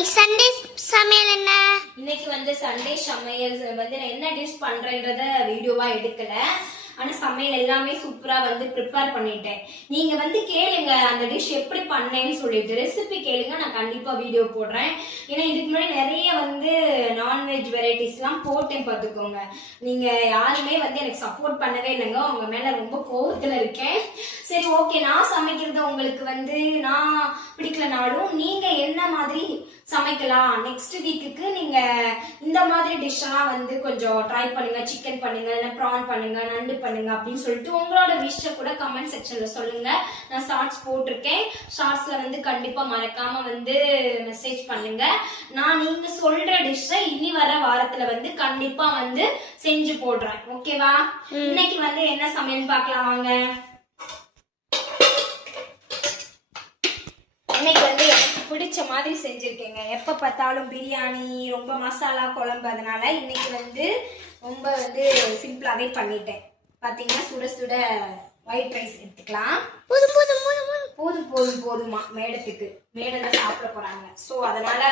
இன்னைக்கு சண்டே சமையல் என்ன? இன்னைக்கு வந்து சண்டே சமையல் வந்து நான் என்ன டிஷ் பண்றேன்றத வீடியோவா எடுக்கல. ஆனா சமையல் எல்லாமே சூப்பரா வந்து ப்ரிப்பேர் பண்ணிட்டேன். நீங்க வந்து கேளுங்க அந்த டிஷ் எப்படி பண்ணேன்னு சொல்லிட்டு ரெசிபி கேளுங்க, நான் கண்டிப்பா வீடியோ போடுறேன். ஏன்னா இதுக்கு முன்னாடி நிறைய வந்து நான்வெஜ் வெரைட்டிஸ் எல்லாம் போட்டேன் பார்த்துக்கோங்க. நீங்க யாருமே வந்து எனக்கு சப்போர்ட் பண்ணவே இல்லைங்க, உங்க மேல ரொம்ப கோவத்துல இருக்கேன். சரி ஓகே, நான் சமைக்கிறது உங்களுக்கு வந்து நான் பிடிக்கலனாலும் நீங்க என்ன மாதிரி சமைக்கலாம், நெக்ஸ்ட் வீக்குக்கு நீங்க இந்த மாதிரி டிஷ் எல்லாம் வந்து கொஞ்சம் ட்ரை பண்ணுங்க. சிக்கன் பண்ணுங்க, இல்ல ப்ரான் பண்ணுங்க, நண்டு பண்ணுங்க அப்படின்னு சொல்லிட்டு உங்களோட விஷ் கூட கமெண்ட் செக்ஷன்ல சொல்லுங்க. நான் ஷார்ட்ஸ் போட்டிருக்கேன், ஷார்ட்ஸ்ல வந்து கண்டிப்பா மறக்காம வந்து மெசேஜ் பண்ணுங்க. நான் நீங்க சொல்ற டிஷ்ஷை இனி வர வாரத்துல வந்து கண்டிப்பா வந்து செஞ்சு போடுறேன். ஓகேவா? இன்னைக்கு வந்து என்ன சமையல் பார்க்கலாம் வாங்க. இன்னைக்கு வந்து எனக்கு பிடிச்ச மாதிரி செஞ்சிருக்கேங்க. எப்ப பார்த்தாலும் பிரியாணி ரொம்ப மசாலா குழம்பு, அதனால இன்னைக்கு வந்து ரொம்ப வந்து சிம்பிளாவே பண்ணிட்டேன். பாத்தீங்கன்னா சுட சுட ஒயிட் ரைஸ் எடுத்துக்கலாம். போதுமா மேடத்தை சாப்பிட போறாங்க. ஸோ அதனால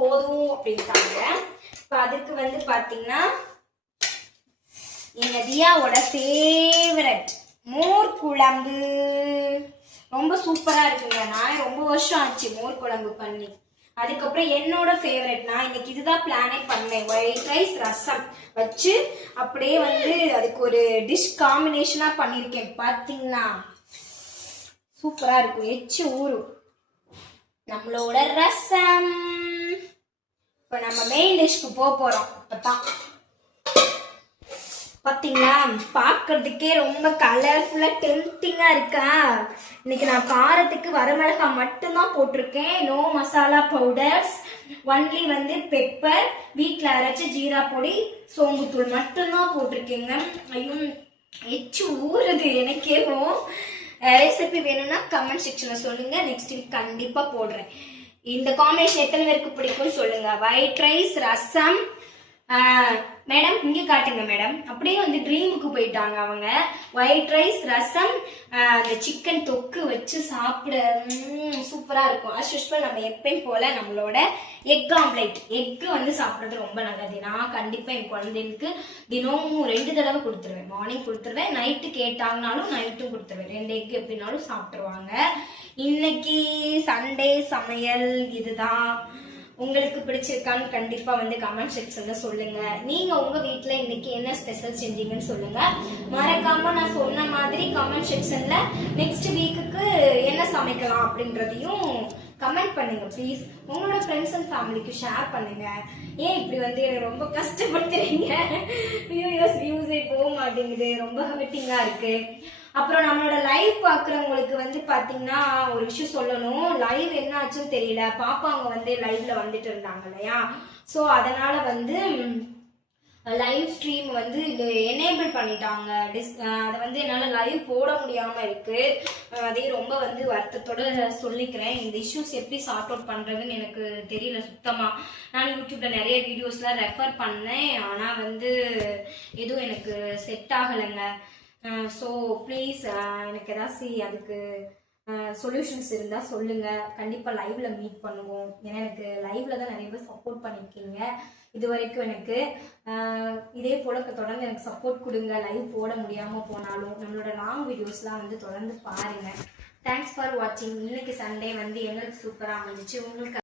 போதும் அப்படின்ட்டாங்க. இப்போ அதுக்கு வந்து பாத்தீங்கன்னா எங்க தியாவோட ஃபேவரட் மோர் குழம்பு ரொம்ப சூப்பரா இருக்குங்க. நான் ரொம்ப வருஷம் ஆச்சு மோர் குழம்பு பண்ணி. அதுக்கப்புறம் என்னோட ஃபேவரட், நான் இன்னைக்கு இதுதான் பிளானே பண்ணேன், ஒயிட் ரைஸ் ரசம் வச்சு அப்படியே வந்து அதுக்கு ஒரு டிஷ் காம்பினேஷனா பண்ணிருக்கேன். பாத்தீங்கன்னா சூப்பரா இருக்கும், எச்சு ஊரும் நம்மளோட ரசம். இப்ப நம்ம மெயின் டிஷ்க்கு போறோம். இப்பதான் பாத்தீங்களா, பாக்குறதுக்கே ரொம்ப கலர்ஃபுல்லா டெம்டிங்கா இருக்கா. இன்னைக்கு நான் காரத்துக்கு வரமிளகாய் மட்டும்தான் போட்டிருக்கேன், நோ மசாலா பவுடர்ஸ், ஒன்லி வந்து பெப்பர், வீட்டில் அரைச்ச ஜீரா பொடி, சோம்புத்தூள் மட்டும்தான் போட்டிருக்கேங்க. ஐயோ எச்சு ஊறுது எனக்கேவும். ரெசிபி வேணும்னா கமெண்ட் செக்ஷன்ல சொல்லுங்க, நெக்ஸ்ட் வீக் கண்டிப்பா போடுறேன். இந்த காம்பினேஷன் எத்தனை பேருக்கு பிடிக்கும்னு சொல்லுங்க. ஒயிட் ரைஸ் ரசம். மேடம் இங்க காட்டுங்க மேடம். அப்படியே வந்து ட்ரீமுக்கு போயிட்டாங்க அவங்க. ஒயிட் ரைஸ் ரசம், அந்த சிக்கன் தொக்கு வச்சு சாப்பிட சூப்பரா இருக்கும். அஸ் யூஸ்வல் நம்ம எப்பயும் போல நம்மளோட எக் ஆம்லேட், எக் வந்து சாப்பிடுறது ரொம்ப நல்லது. நான் கண்டிப்பா என் குழந்தைங்களுக்கு தினமும் 2 தடவை கொடுத்துருவேன். மார்னிங் கொடுத்துருவேன், நைட்டு கேட்டாங்கனாலும் நைட்டும் கொடுத்துருவேன். 2 எக் எப்படினாலும் சாப்பிட்டுருவாங்க. இன்னைக்கு சண்டே சமையல் இதுதான். உங்களுக்கு பிடிச்சிருக்கான்னு கண்டிப்பா வந்து கமெண்ட் செக்ஷன்ல சொல்லுங்க. நீங்க உங்க வீட்டுல இன்னைக்கு என்ன ஸ்பெஷல் செஞ்சீங்கன்னு சொல்லுங்க. மறக்காம நான் சொன்ன மாதிரி கமெண்ட் செக்ஷன்ல நெக்ஸ்ட் வீக்குக்கு என்ன சமைக்கலாம் அப்படின்றதையும் கமெண்ட் பண்ணுங்க ப்ளீஸ். உங்களோட ஃப்ரெண்ட்ஸ் அண்ட் ஃபேமிலிக்கு ஷேர் பண்ணுங்க. ஏன் இப்படி வந்து எனக்கு ரொம்ப கஷ்டப்படுத்துறீங்க? வியூஸே போக மாட்டேங்குது, ரொம்ப ஹர்ட்டிங்கா இருக்கு. அப்புறம் நம்மளோட லைவ் பாக்குறவங்களுக்கு வந்து பாத்தீங்கன்னா ஒரு விஷயம் சொல்லணும். லைவ் என்ன ஆச்சுன்னு தெரியல, பாப்பாங்க வந்து லைவ்ல வந்துட்டு இருந்தாங்க இல்லையா, சோ அதனால வந்து லைவ் ஸ்ட்ரீம் வந்து எனேபிள் பண்ணிட்டாங்க. அதை வந்து என்னால லைவ் போட முடியாம இருக்கு. அதே ரொம்ப வந்து வருத்தத்தோட சொல்லிக்கிறேன். இந்த இஷ்யூஸ் எப்படி சார்ட் அவுட் பண்றதுன்னு எனக்கு தெரியல சுத்தமா. நான் யூடியூப்ல நிறைய வீடியோஸ்லாம் ரெஃபர் பண்ணேன், ஆனா வந்து எதுவும் எனக்கு செட் ஆகலைங்க. ஸோ ப்ளீஸ் எனக்கு ஏதாச்சும் அதுக்கு சொல்யூஷன்ஸ் இருந்தால் சொல்லுங்க. கண்டிப்பாக லைவ்ல மீட் பண்ணுவோம். ஏன்னா எனக்கு லைவ்ல தான் நிறைய பேர் சப்போர்ட் பண்ணியிருக்கீங்க இது வரைக்கும். எனக்கு இதே போல தொடர்ந்து எனக்கு சப்போர்ட் கொடுங்க. லைவ் போட முடியாமல் போனாலும் நம்மளோட லாங் வீடியோஸ்லாம் வந்து தொடர்ந்து பாருங்க. தேங்க்ஸ் ஃபார் வாட்சிங். இன்னைக்கு சண்டே வந்து எங்களுக்கு சூப்பராக அமைஞ்சிச்சு. உங்களுக்கு